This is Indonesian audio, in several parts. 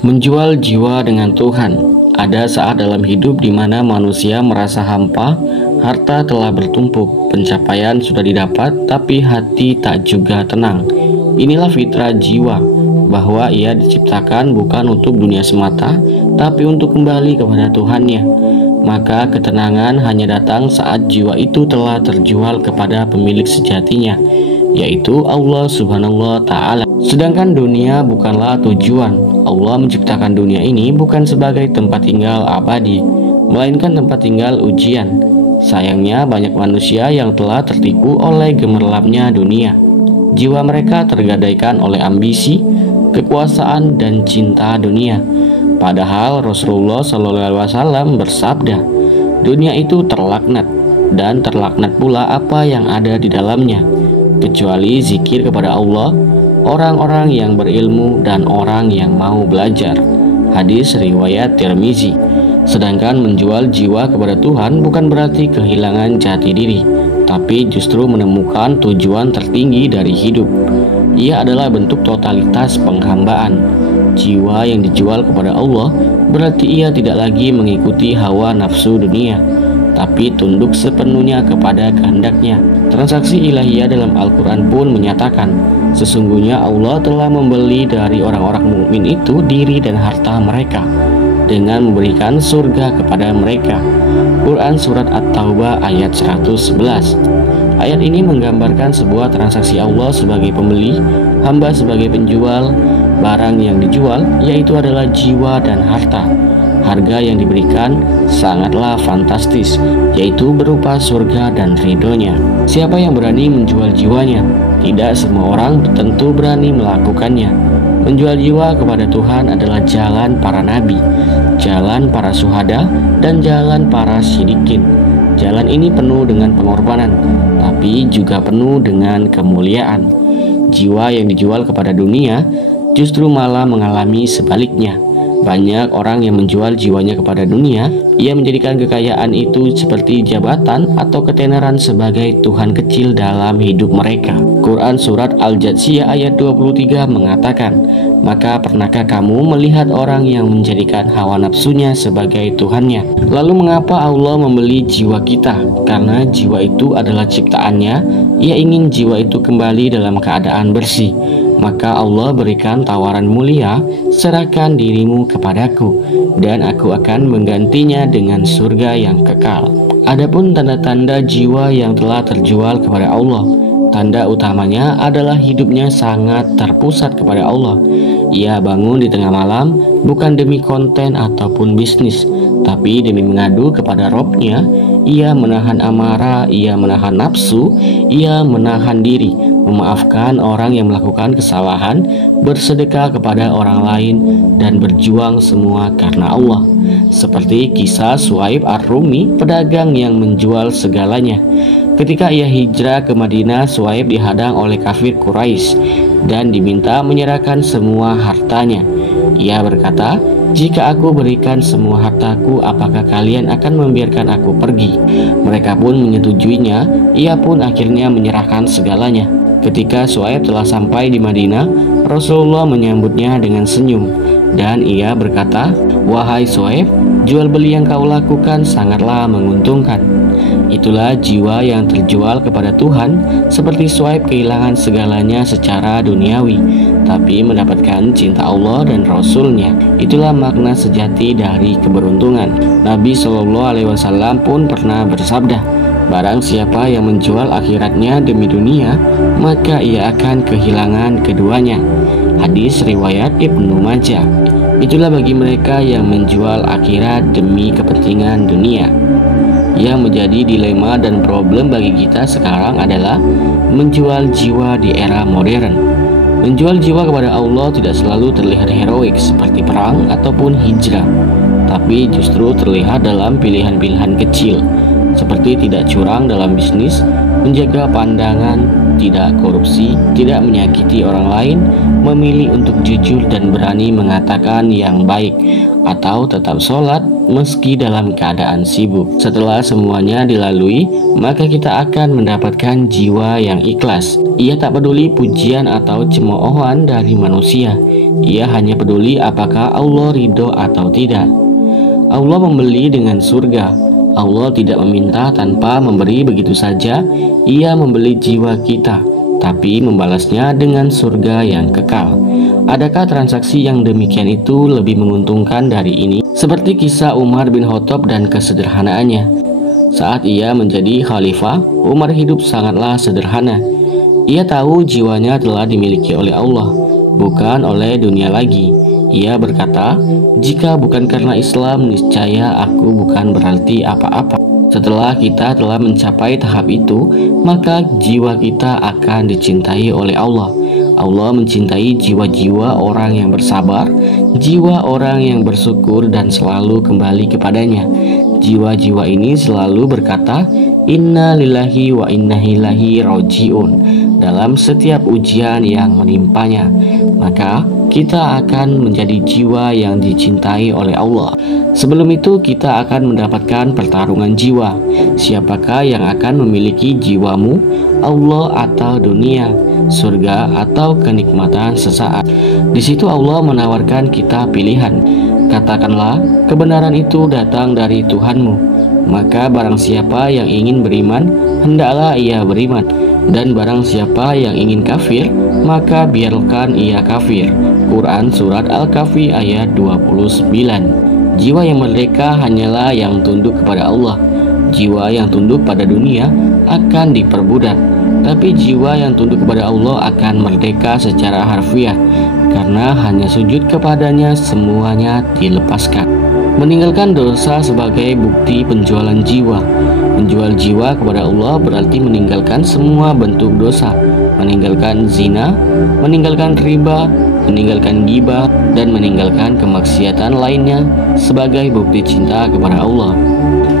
Menjual jiwa dengan Tuhan. Ada saat dalam hidup di mana manusia merasa hampa, harta telah bertumpuk, pencapaian sudah didapat, tapi hati tak juga tenang. Inilah fitrah jiwa, bahwa ia diciptakan bukan untuk dunia semata, tapi untuk kembali kepada Tuhannya. Maka ketenangan hanya datang saat jiwa itu telah terjual kepada pemilik sejatinya, yaitu Allah Subhanahu wa Ta'ala. Sedangkan dunia bukanlah tujuan. Allah menciptakan dunia ini bukan sebagai tempat tinggal abadi, melainkan tempat tinggal ujian. Sayangnya banyak manusia yang telah tertipu oleh gemerlapnya dunia. Jiwa mereka tergadaikan oleh ambisi, kekuasaan, dan cinta dunia. Padahal Rasulullah SAW bersabda, dunia itu terlaknat, dan terlaknat pula apa yang ada di dalamnya, kecuali zikir kepada Allah, orang-orang yang berilmu, dan orang yang mau belajar. Hadis riwayat Tirmizi. Sedangkan menjual jiwa kepada Tuhan bukan berarti kehilangan jati diri, tapi justru menemukan tujuan tertinggi dari hidup. Ia adalah bentuk totalitas penghambaan. Jiwa yang dijual kepada Allah berarti ia tidak lagi mengikuti hawa nafsu dunia, tapi tunduk sepenuhnya kepada kehendaknya. Transaksi ilahiyah dalam Al-Quran pun menyatakan, sesungguhnya Allah telah membeli dari orang-orang mukmin itu diri dan harta mereka dengan memberikan surga kepada mereka. Quran Surat At-Taubah ayat 111. Ayat ini menggambarkan sebuah transaksi Allah sebagai pembeli, hamba sebagai penjual. Barang yang dijual yaitu adalah jiwa dan harta. Harga yang diberikan sangatlah fantastis, yaitu berupa surga dan ridhonya. Siapa yang berani menjual jiwanya? Tidak semua orang tentu berani melakukannya. Menjual jiwa kepada Tuhan adalah jalan para nabi, jalan para syuhada, dan jalan para siddiqin. Jalan ini penuh dengan pengorbanan, tapi juga penuh dengan kemuliaan. Jiwa yang dijual kepada dunia justru malah mengalami sebaliknya. Banyak orang yang menjual jiwanya kepada dunia, ia menjadikan kekayaan itu seperti jabatan atau ketenaran sebagai Tuhan kecil dalam hidup mereka. Quran Surat Al-Jathiyah ayat 23 mengatakan, maka pernahkah kamu melihat orang yang menjadikan hawa nafsunya sebagai Tuhannya? Lalu mengapa Allah membeli jiwa kita? Karena jiwa itu adalah ciptaannya. Ia ingin jiwa itu kembali dalam keadaan bersih. Maka Allah berikan tawaran mulia, serahkan dirimu kepadaku, dan aku akan menggantinya dengan surga yang kekal. Adapun tanda-tanda jiwa yang telah terjual kepada Allah, tanda utamanya adalah hidupnya sangat terpusat kepada Allah. Ia bangun di tengah malam bukan demi konten ataupun bisnis, tapi demi mengadu kepada Robnya. Ia menahan amarah, ia menahan nafsu, ia menahan diri, memaafkan orang yang melakukan kesalahan, bersedekah kepada orang lain, dan berjuang semua karena Allah. Seperti kisah Suhaib Ar-Rumi, pedagang yang menjual segalanya. Ketika ia hijrah ke Madinah, Suhaib dihadang oleh kafir Quraisy dan diminta menyerahkan semua hartanya. Ia berkata, jika aku berikan semua hartaku, apakah kalian akan membiarkan aku pergi? Mereka pun menyetujuinya. Ia pun akhirnya menyerahkan segalanya. Ketika Suhaib telah sampai di Madinah, Rasulullah menyambutnya dengan senyum, dan ia berkata, wahai Suhaib, jual beli yang kau lakukan sangatlah menguntungkan. Itulah jiwa yang terjual kepada Tuhan, seperti Suhaib kehilangan segalanya secara duniawi, tapi mendapatkan cinta Allah dan Rasul-Nya. Itulah makna sejati dari keberuntungan. Nabi SAW pun pernah bersabda, barang siapa yang menjual akhiratnya demi dunia, maka ia akan kehilangan keduanya. Hadis riwayat Ibnu Majah. Itulah bagi mereka yang menjual akhirat demi kepentingan dunia. Yang menjadi dilema dan problem bagi kita sekarang adalah menjual jiwa di era modern. Menjual jiwa kepada Allah tidak selalu terlihat heroik seperti perang ataupun hijrah, tapi justru terlihat dalam pilihan-pilihan kecil, seperti tidak curang dalam bisnis, menjaga pandangan, tidak korupsi, tidak menyakiti orang lain, memilih untuk jujur dan berani mengatakan yang baik, atau tetap sholat meski dalam keadaan sibuk. Setelah semuanya dilalui, maka kita akan mendapatkan jiwa yang ikhlas. Ia tak peduli pujian atau cemoohan dari manusia. Ia hanya peduli apakah Allah ridho atau tidak. Allah membeli dengan surga. Allah tidak meminta tanpa memberi begitu saja. Ia membeli jiwa kita, tapi membalasnya dengan surga yang kekal. Adakah transaksi yang demikian itu lebih menguntungkan dari ini? Seperti kisah Umar bin Khattab dan kesederhanaannya. Saat ia menjadi khalifah, Umar hidup sangatlah sederhana. Ia tahu jiwanya telah dimiliki oleh Allah, bukan oleh dunia lagi. Ia berkata, "Jika bukan karena Islam, niscaya aku bukan berarti apa-apa." Setelah kita telah mencapai tahap itu, maka jiwa kita akan dicintai oleh Allah. Allah mencintai jiwa-jiwa orang yang bersabar, jiwa orang yang bersyukur dan selalu kembali kepadanya. Jiwa-jiwa ini selalu berkata, "Inna lillahi wa inna ilaihi rajiun" dalam setiap ujian yang menimpanya. Maka kita akan menjadi jiwa yang dicintai oleh Allah. Sebelum itu kita akan mendapatkan pertarungan jiwa. Siapakah yang akan memiliki jiwamu? Allah atau dunia, surga atau kenikmatan sesaat? Di situ Allah menawarkan kita pilihan. Katakanlah, kebenaran itu datang dari Tuhanmu. Maka barang siapa yang ingin beriman, hendaklah ia beriman. Dan barang siapa yang ingin kafir, maka biarkan ia kafir. Quran Surat Al-Kahfi ayat 29. Jiwa yang merdeka hanyalah yang tunduk kepada Allah. Jiwa yang tunduk pada dunia akan diperbudak. Tapi jiwa yang tunduk kepada Allah akan merdeka secara harfiah, karena hanya sujud kepadanya semuanya dilepaskan. Meninggalkan dosa sebagai bukti penjualan jiwa. Menjual jiwa kepada Allah berarti meninggalkan semua bentuk dosa, meninggalkan zina, meninggalkan riba, meninggalkan ghibah, dan meninggalkan kemaksiatan lainnya sebagai bukti cinta kepada Allah.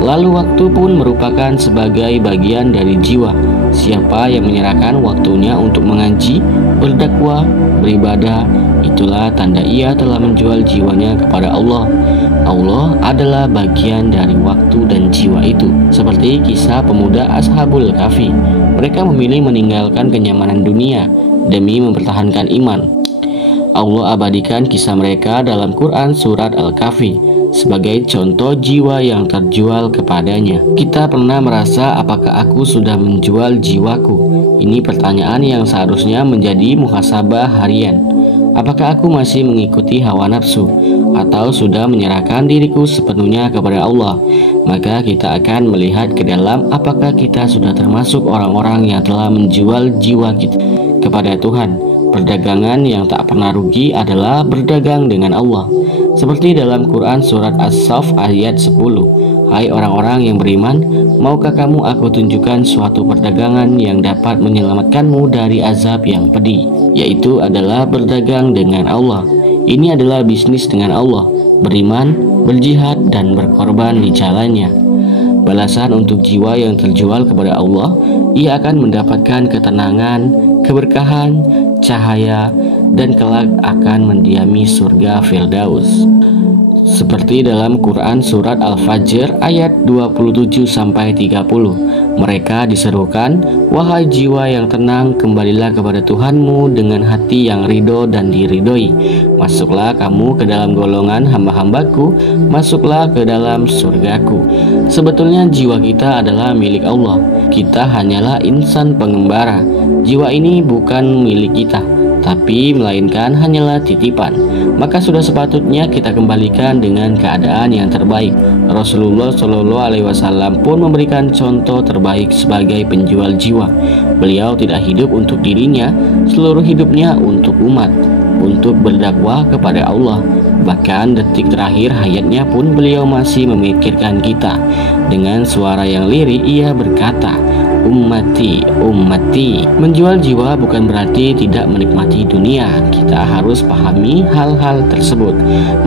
Lalu waktu pun merupakan sebagai bagian dari jiwa. Siapa yang menyerahkan waktunya untuk mengaji, berdakwah, beribadah, itulah tanda ia telah menjual jiwanya kepada Allah. Allah adalah bagian dari waktu dan jiwa itu. Seperti kisah pemuda Ashabul Kahfi. Mereka memilih meninggalkan kenyamanan dunia demi mempertahankan iman. Allah abadikan kisah mereka dalam Quran Surat Al-Kahfi sebagai contoh jiwa yang terjual kepadanya. Kita pernah merasa, apakah aku sudah menjual jiwaku? Ini pertanyaan yang seharusnya menjadi muhasabah harian. Apakah aku masih mengikuti hawa nafsu, atau sudah menyerahkan diriku sepenuhnya kepada Allah? Maka kita akan melihat ke dalam apakah kita sudah termasuk orang-orang yang telah menjual jiwa kita kepada Tuhan. Perdagangan yang tak pernah rugi adalah berdagang dengan Allah. Seperti dalam Quran Surat As-Saff ayat 10. Hai orang-orang yang beriman, maukah kamu aku tunjukkan suatu perdagangan yang dapat menyelamatkanmu dari azab yang pedih, yaitu adalah berdagang dengan Allah. Ini adalah bisnis dengan Allah, beriman, berjihad, dan berkorban di jalannya. Balasan untuk jiwa yang terjual kepada Allah, ia akan mendapatkan ketenangan, keberkahan, cahaya, dan kelak akan mendiami surga Firdaus. Seperti dalam Quran Surat Al-Fajr ayat 27-30. Mereka diserukan, "Wahai jiwa yang tenang, kembalilah kepada Tuhanmu dengan hati yang ridho dan diridhoi. Masuklah kamu ke dalam golongan hamba-hambaku, masuklah ke dalam surgaku." Sebetulnya jiwa kita adalah milik Allah. Kita hanyalah insan pengembara. Jiwa ini bukan milik kita, tapi melainkan hanyalah titipan. Maka sudah sepatutnya kita kembalikan dengan keadaan yang terbaik. Rasulullah SAW pun memberikan contoh terbaik sebagai penjual jiwa. Beliau tidak hidup untuk dirinya, seluruh hidupnya untuk umat, untuk berdakwah kepada Allah. Bahkan detik terakhir hayatnya pun beliau masih memikirkan kita. Dengan suara yang lirih ia berkata, "Ummati, ummati." Menjual jiwa bukan berarti tidak menikmati dunia. Kita harus pahami hal-hal tersebut.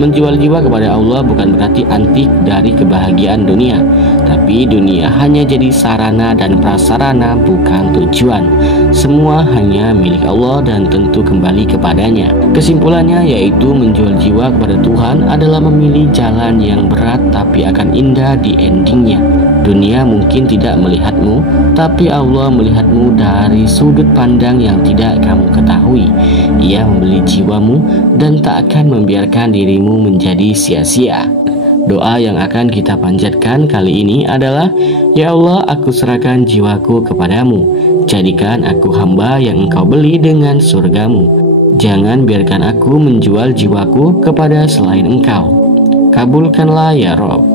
Menjual jiwa kepada Allah bukan berarti anti dari kebahagiaan dunia, tapi dunia hanya jadi sarana dan prasarana, bukan tujuan. Semua hanya milik Allah dan tentu kembali kepadanya. Kesimpulannya yaitu menjual jiwa kepada Tuhan adalah memilih jalan yang berat tapi akan indah di endingnya. Dunia mungkin tidak melihatmu, tapi Allah melihatmu dari sudut pandang yang tidak kamu ketahui. Ia membeli jiwamu dan tak akan membiarkan dirimu menjadi sia-sia. Doa yang akan kita panjatkan kali ini adalah, Ya Allah, aku serahkan jiwaku kepadamu. Jadikan aku hamba yang Engkau beli dengan surgamu. Jangan biarkan aku menjual jiwaku kepada selain Engkau. Kabulkanlah ya Rob.